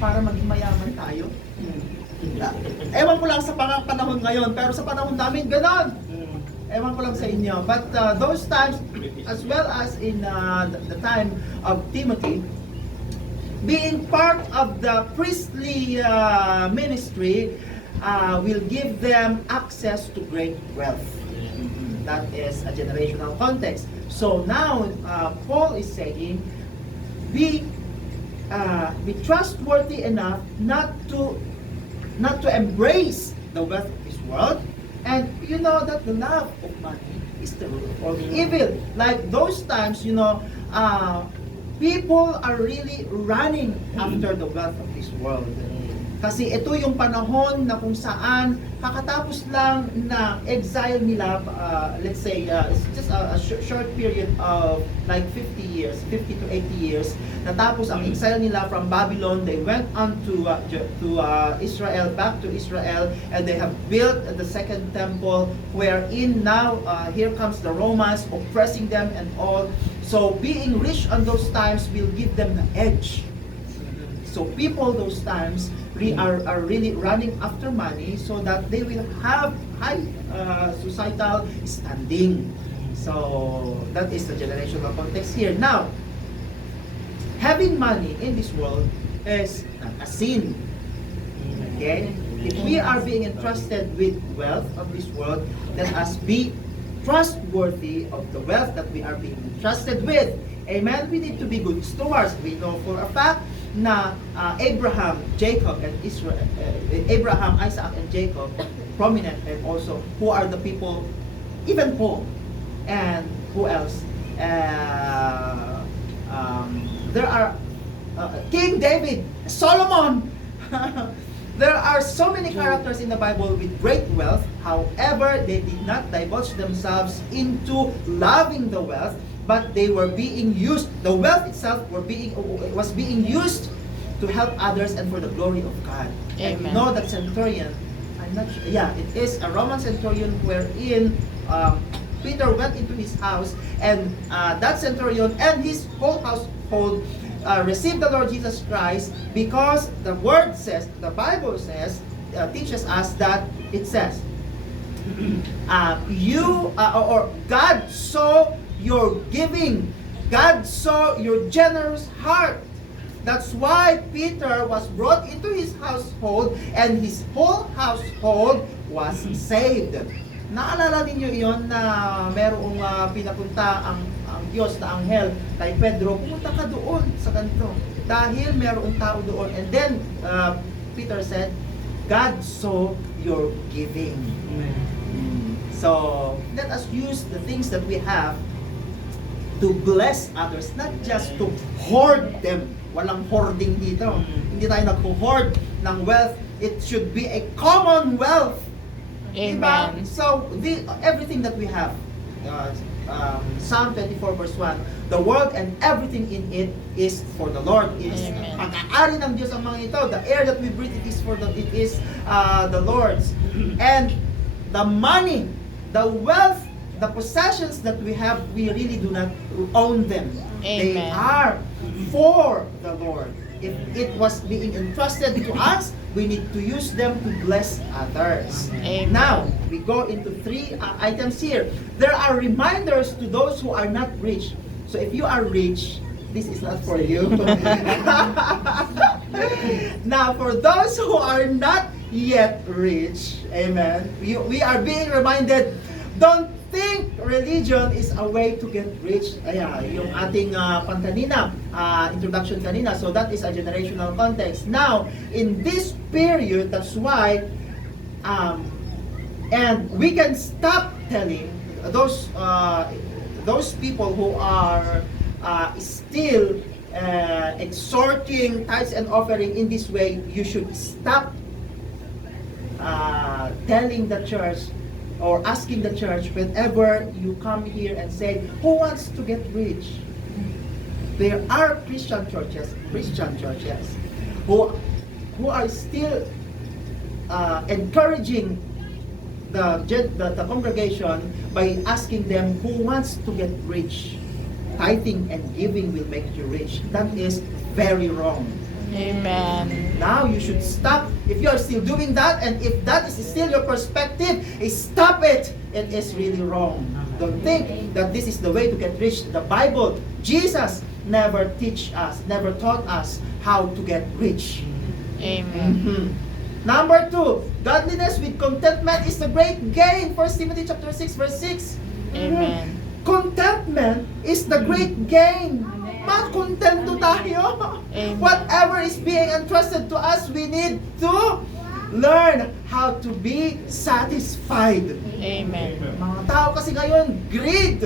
para maging mayaman tayo? Ewan ko lang sa panahon ngayon, pero sa panahon namin, ganon. Ewan ko lang sa inyo. But those times, as well as in the time of Timothy, being part of the priestly ministry will give them access to great wealth. That is a generational context. So now, Paul is saying, be trustworthy enough not to embrace the wealth of this world, and you know that the love of money is the root of all evil. Like those times, people are really running after the wealth of this world. Kasi ito yung panahon na kung saan kakatapos lang na exile nila, let's say, it's just a short period of like 50 to 80 years. Natapos ang exile nila from Babylon, they went on to Israel, back to Israel, and they have built the second temple, wherein now here comes the Romans oppressing them and all. So being rich on those times will give them the edge. So people those times are really running after money so that they will have high societal standing. So that is the generational context here. Now, having money in this world is not a sin. Okay? If we are being entrusted with wealth of this world, let us be trustworthy of the wealth that we are being entrusted with. Amen? We need to be good stewards. We know for a fact na Abraham, Jacob, and Israel, Abraham, Isaac, and Jacob, prominent, and also who are the people, even Paul, and who else? There are King David, Solomon. There are so many characters in the Bible with great wealth. However, they did not divulge themselves into loving the wealth, but they were being used, the wealth itself was being used to help others and for the glory of God. Amen. And you know that centurion, I'm not sure, yeah, it is a Roman centurion wherein Peter went into his house, and that centurion and his whole household received the Lord Jesus Christ, because the word says, the Bible says, teaches us that it says, God saw your giving. God saw your generous heart. That's why Peter was brought into his household, and his whole household was saved. Naalala ninyo iyon na merong pinapunta ang Diyos na anghel kay Pedro, pumunta ka doon sa ganito dahil merong tao doon. And then Peter said, God saw your giving. So let us use the things that we have to bless others, not just to hoard them. Walang hoarding dito. Hindi tayo nag-hoard ng wealth. It should be a common wealth. Amen. Diba? So everything that we have, Psalm 24 verse 1, the world and everything in it is for the Lord. It is pag-aari ng Diyos ang mga ito. The air that we breathe, it is the Lord's. And the money, the wealth, the possessions that we have, we really do not own them. Amen. They are for the Lord. If it was being entrusted to us, we need to use them to bless others. Amen. Now, we go into 3 items here. There are reminders to those who are not rich. So if you are rich, this is not for you. Now, for those who are not yet rich, amen, we are being reminded, don't think religion is a way to get rich. Yung ating pantanina, introduction kanina. So that is a generational context. Now, in this period, that's why, and we can stop telling those people who are still exhorting tithes and offering in this way. You should stop telling the church or asking the church whenever you come here and say, who wants to get rich? There are Christian churches who are still encouraging the congregation by asking them, who wants to get rich? Tithing and giving will make you rich. That is very wrong. Amen. Now you should stop. If you are still doing that, and if that is still your perspective, stop it. It is really wrong. Don't think that this is the way to get rich. The Bible, Jesus never taught us how to get rich. Amen. Number 2, godliness with contentment is the great gain. 1 Timothy chapter 6, verse 6. Amen. Contentment is the great gain. Makontento tayo. Amen. Whatever is being entrusted to us, we need to learn how to be satisfied. Amen. Mga tao kasi ngayon, greed.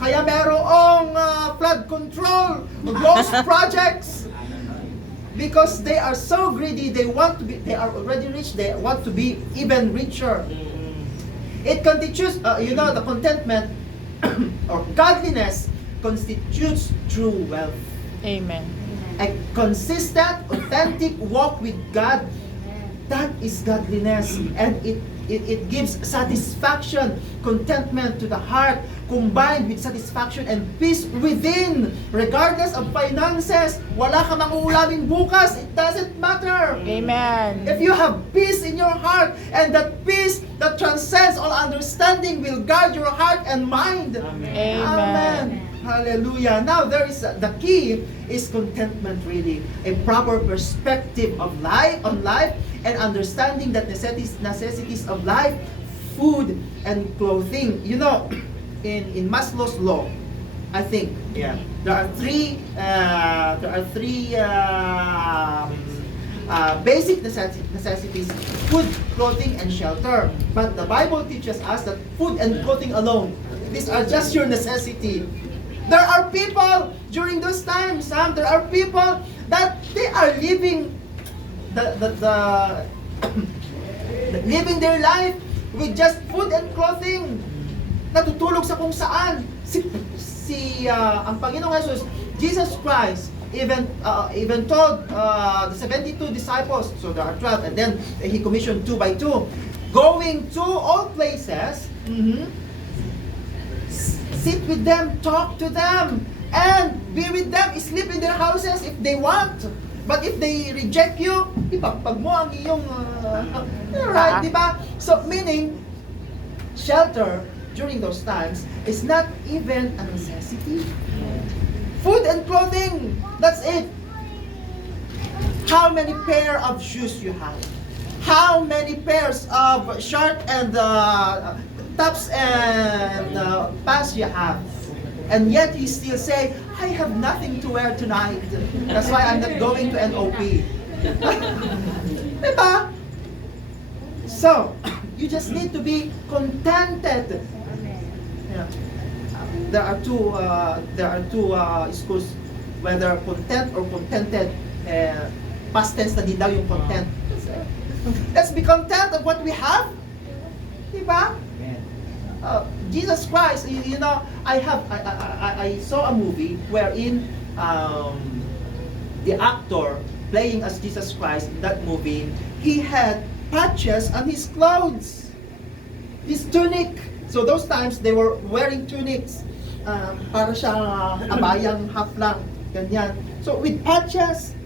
Kaya merong flood control, ghost projects. Because they are so greedy, they are already rich, they want to be even richer. It constitutes, the contentment or godliness constitutes true wealth. Amen. A consistent, authentic walk with God, that is godliness. And it gives satisfaction, contentment to the heart, combined with satisfaction and peace within. Regardless of finances, wala ka mang uulamin bukas, it doesn't matter. Amen. If you have peace in your heart, and that peace that transcends all understanding will guard your heart and mind. Amen. Amen. Hallelujah. Now there is the key is contentment, really. A proper perspective of life and understanding that necessities of life, food and clothing. You know, in Maslow's law, I think, there are three basic necessities: food, clothing, and shelter. But the Bible teaches us that food and clothing alone, these are just your necessity. There are people during those times, there are people that they are living living their life with just food and clothing. Natutulog sa kung saan. Ang Panginoong Jesus, Jesus Christ, even told the 72 disciples, so there are 12, and then He commissioned 2 by 2, going to all places, sit with them, talk to them, and be with them, sleep in their houses if they want. But if they reject you, ipagpag mo ang iyong, right, di ba? So, meaning, shelter during those times is not even a necessity. Food and clothing, that's it. How many pair of shoes you have? How many pairs of shirt and tops and pants you have? And yet you still say, I have nothing to wear tonight. That's why I'm not going to NOP. Diba? So, you just need to be contented. Yeah. There are two schools, whether content or contented. Past tense na din daw yung content. Let's be content of what we have. Diba? Jesus Christ, I saw a movie wherein the actor playing as Jesus Christ in that movie, he had patches on his clothes, his tunic. So those times they were wearing tunics, para siyang abayang half lang, ganyan. So with patches,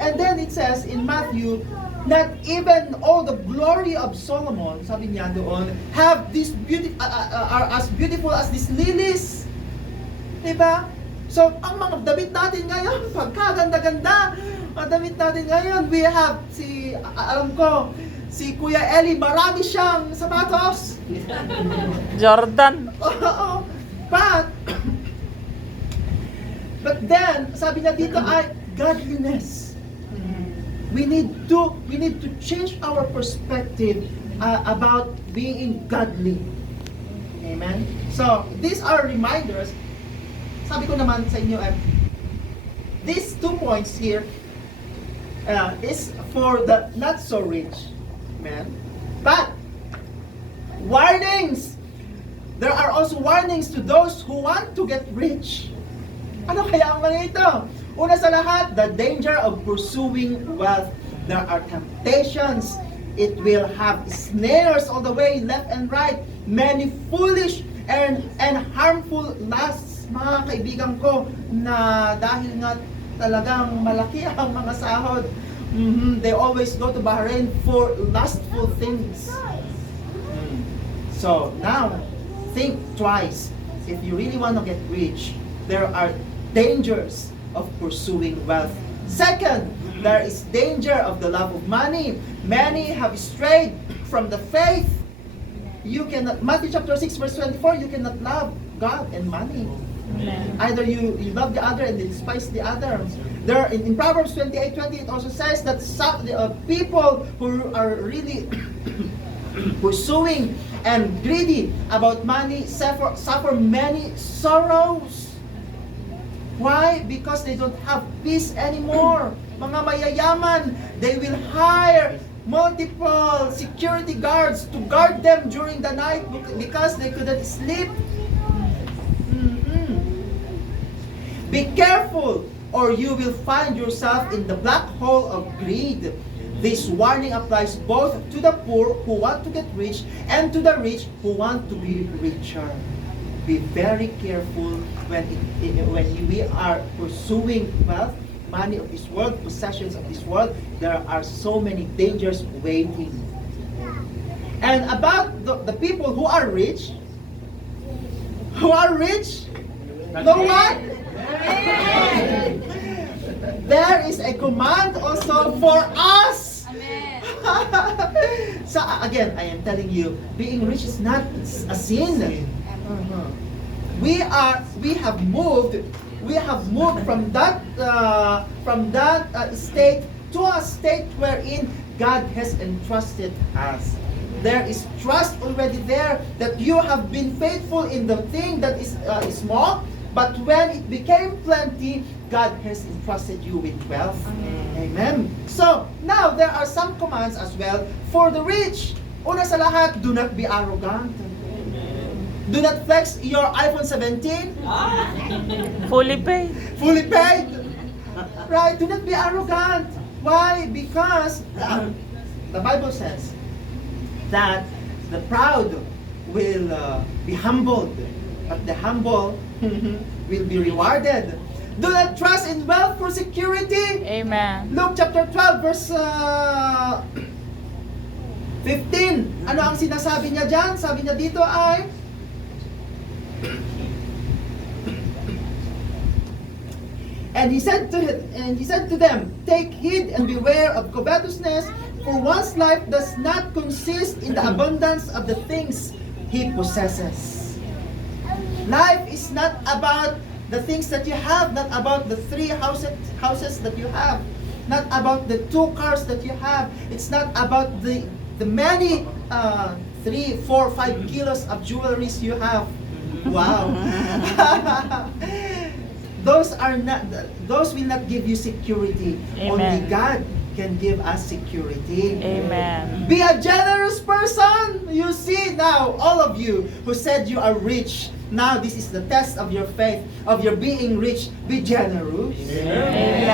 and then it says in Matthew, not even all the glory of Solomon, sabi niya doon, have this beauty, are as beautiful as these lilies. Diba? So, ang mga damit natin ngayon, pagkaganda-ganda, ang damit natin ngayon, we have alam ko, si Kuya Eli, marami siyang sapatos. Jordan. Oo. But then, sabi niya dito ay godliness. We need to change our perspective about being godly. Amen. So these are reminders. Sabi ko naman sa inyo, these 2 points here is for the not so rich, amen. But warnings. There are also warnings to those who want to get rich. Ano kaya ang mga ito? Una sa lahat, the danger of pursuing wealth. There are temptations. It will have snares all the way, left and right. Many foolish and harmful lusts. Mga kaibigan ko, na dahil nga talagang malaki ang mga sahod, They always go to Bahrain for lustful things. So now, think twice. If you really want to get rich, there are dangers of pursuing wealth. Second, there is danger of the love of money. Many have strayed from the faith. You cannot, Matthew chapter 6 verse 24, you cannot love God and money. Amen. Either you love the other and despise the other. There in Proverbs 28:20 it also says that some people who are really pursuing and greedy about money suffer many sorrows. Why? Because they don't have peace anymore. Mga mayayaman, they will hire multiple security guards to guard them during the night because they couldn't sleep. Be careful, or you will find yourself in the black hole of greed. This warning applies both to the poor who want to get rich and to the rich who want to be richer. Be very careful when we are pursuing wealth, money of this world, possessions of this world. There are so many dangers waiting. And about the people who are rich, know what? There is a command also for us. Amen. So again, I am telling you, being rich is not a sin. We have moved from that state to a state wherein God has entrusted us. There is trust already there that you have been faithful in the thing that is small, but when it became plenty, God has entrusted you with wealth. Amen. So now there are some commands as well for the rich. Una sa lahat, do not be arrogant. Do not flex your iPhone 17. Fully paid. Fully paid. Right? Do not be arrogant. Why? Because the Bible says that the proud will be humbled, but the humble will be rewarded. Do not trust in wealth for security. Amen. Luke chapter 12 verse 15. Ano ang sinasabi niya dyan? Sabi niya dito ay, And he said to them, take heed and beware of covetousness, for one's life does not consist in the abundance of the things he possesses. Life is not about the things that you have, not about the 3 houses that you have, not about the 2 cars that you have. It's not about the many 3, 4, 5 kilos of jewelries you have. Wow. Those will not give you security. Amen. Only God can give us security. Amen. Be a generous person. You see now, all of you who said you are rich, now this is the test of your faith, of your being rich. Be generous. Amen.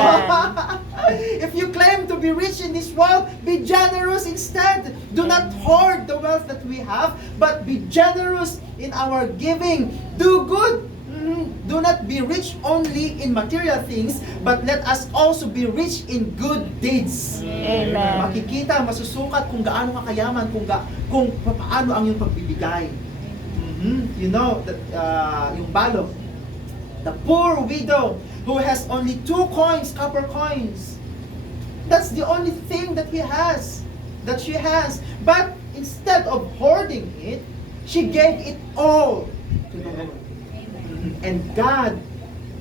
If you claim to be rich in this world, be generous instead. Do not hoard the wealth that we have, but be generous in our giving. Do good. Do not be rich only in material things, but let us also be rich in good deeds. Amen. Makikita, masusukat kung gaano ka kayaman, kung paano ang iyong pagbibigay. You know, that, yung balo, the poor widow who has only 2 coins, copper coins. That's the only thing that she has. But instead of hoarding it, she gave it all to the Lord. And God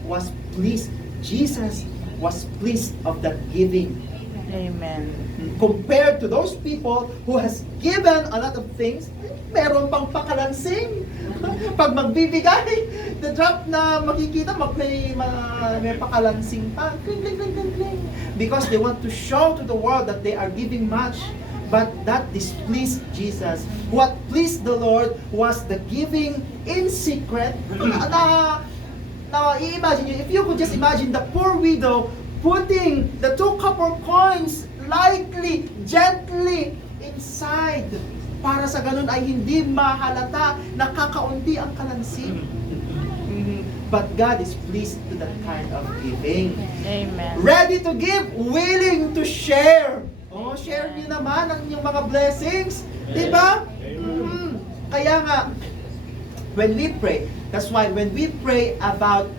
was pleased. Jesus was pleased of that giving. Amen. Compared to those people who has given a lot of things, meron pang pakalansing. Pag magbibigay, the drop na makikita, may pakalansing pa. Kling, kling, kling, kling, kling. Because they want to show to the world that they are giving much. But that displeased Jesus. What pleased the Lord was the giving in secret. Imagine you, if you could just imagine the poor widow putting the 2 copper coins lightly, gently inside. Para sa ganun ay hindi mahalata na kakaunti ang kalansing. But God is pleased to that kind of giving. Amen. Ready to give, willing to share. Oh, share niyo naman ang inyong mga blessings. Di ba? Mhm. Kaya nga, when we pray, that's why when we pray about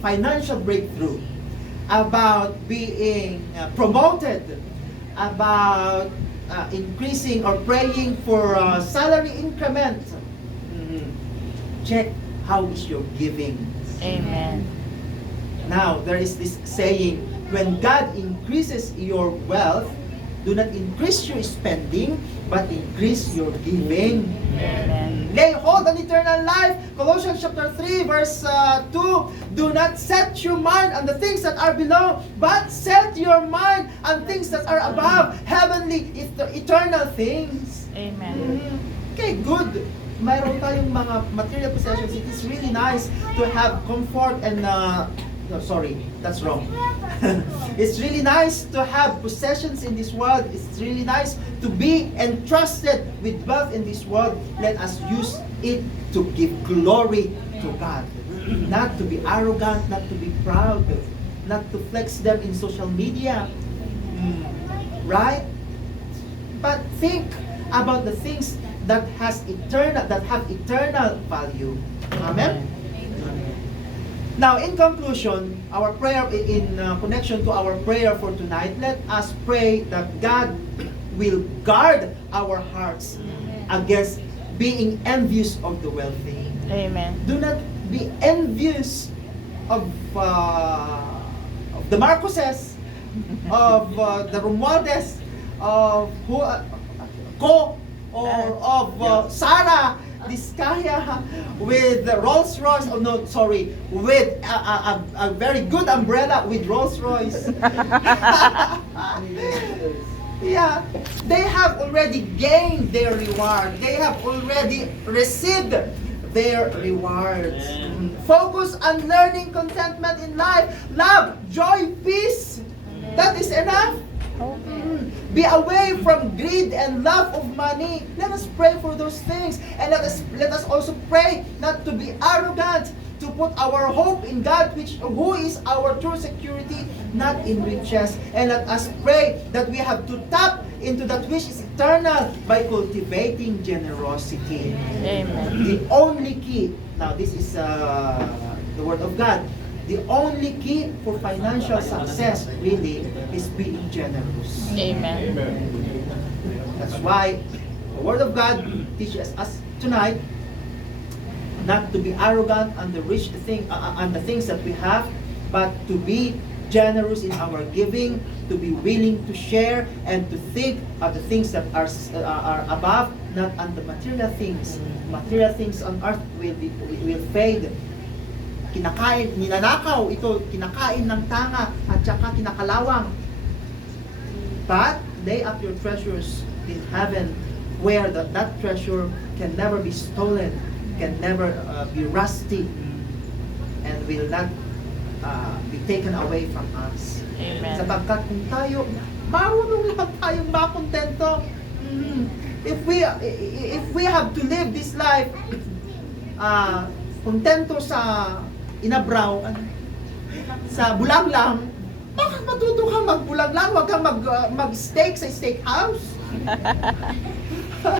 financial breakthrough, about being promoted, about increasing or praying for salary increment, check how is your giving. Amen. Now, there is this saying, when God increases your wealth, do not increase your spending, but increase your giving. Amen. Lay hold on eternal life. Colossians chapter 3 verse 2. Do not set your mind on the things that are below, but set your mind on things that are above, heavenly, eternal things. Amen. Okay, good. Mayroon tayong mga material possessions. It is really nice to have comfort and no, sorry, that's wrong. It's really nice to have possessions in this world. It's really nice to be entrusted with wealth in this world. Let us use it to give glory to God. Not to be arrogant, not to be proud, not to flex them in social media. Right? But think about the things that have eternal value. Amen? Now, in conclusion, our prayer in connection to our prayer for tonight, let us pray that God will guard our hearts against being envious of the wealthy. Amen. Do not be envious of the Marcoses, of the Romualdez, of Ko, or of Sarah Vizcaya with the Rolls Royce. Oh no, sorry, with a very good umbrella with Rolls Royce. Yeah, they have already gained their reward. They have already received their rewards. Focus on learning contentment in life, love, joy, peace. That is enough. Be away from greed and love of money. Let us pray for those things, and let us also pray not to be arrogant, to put our hope in God, who is our true security, not in riches. And let us pray that we have to tap into that which is eternal by cultivating generosity. Amen. The only key, now this is the word of God. The only key for financial success really is being generous. Amen. That's why the Word of God teaches us tonight not to be arrogant on the on the things that we have, but to be generous in our giving, to be willing to share, and to think of the things that are above, not on the material things. Material things on earth will fade. Ninanakaw ito, kinakain ng tanga at saka kinakalawang. But lay up your treasures in heaven, where that treasure can never be stolen, can never be rusty, and will not be taken away from us. Amen. Sapagkat kung tayo, marunong lang tayong makontento. If we have to live this life, kontento sa Inabraw, sa Bulanglang, bakit matuto ka magbulanglang? Huwag kang mag-steak sa steakhouse.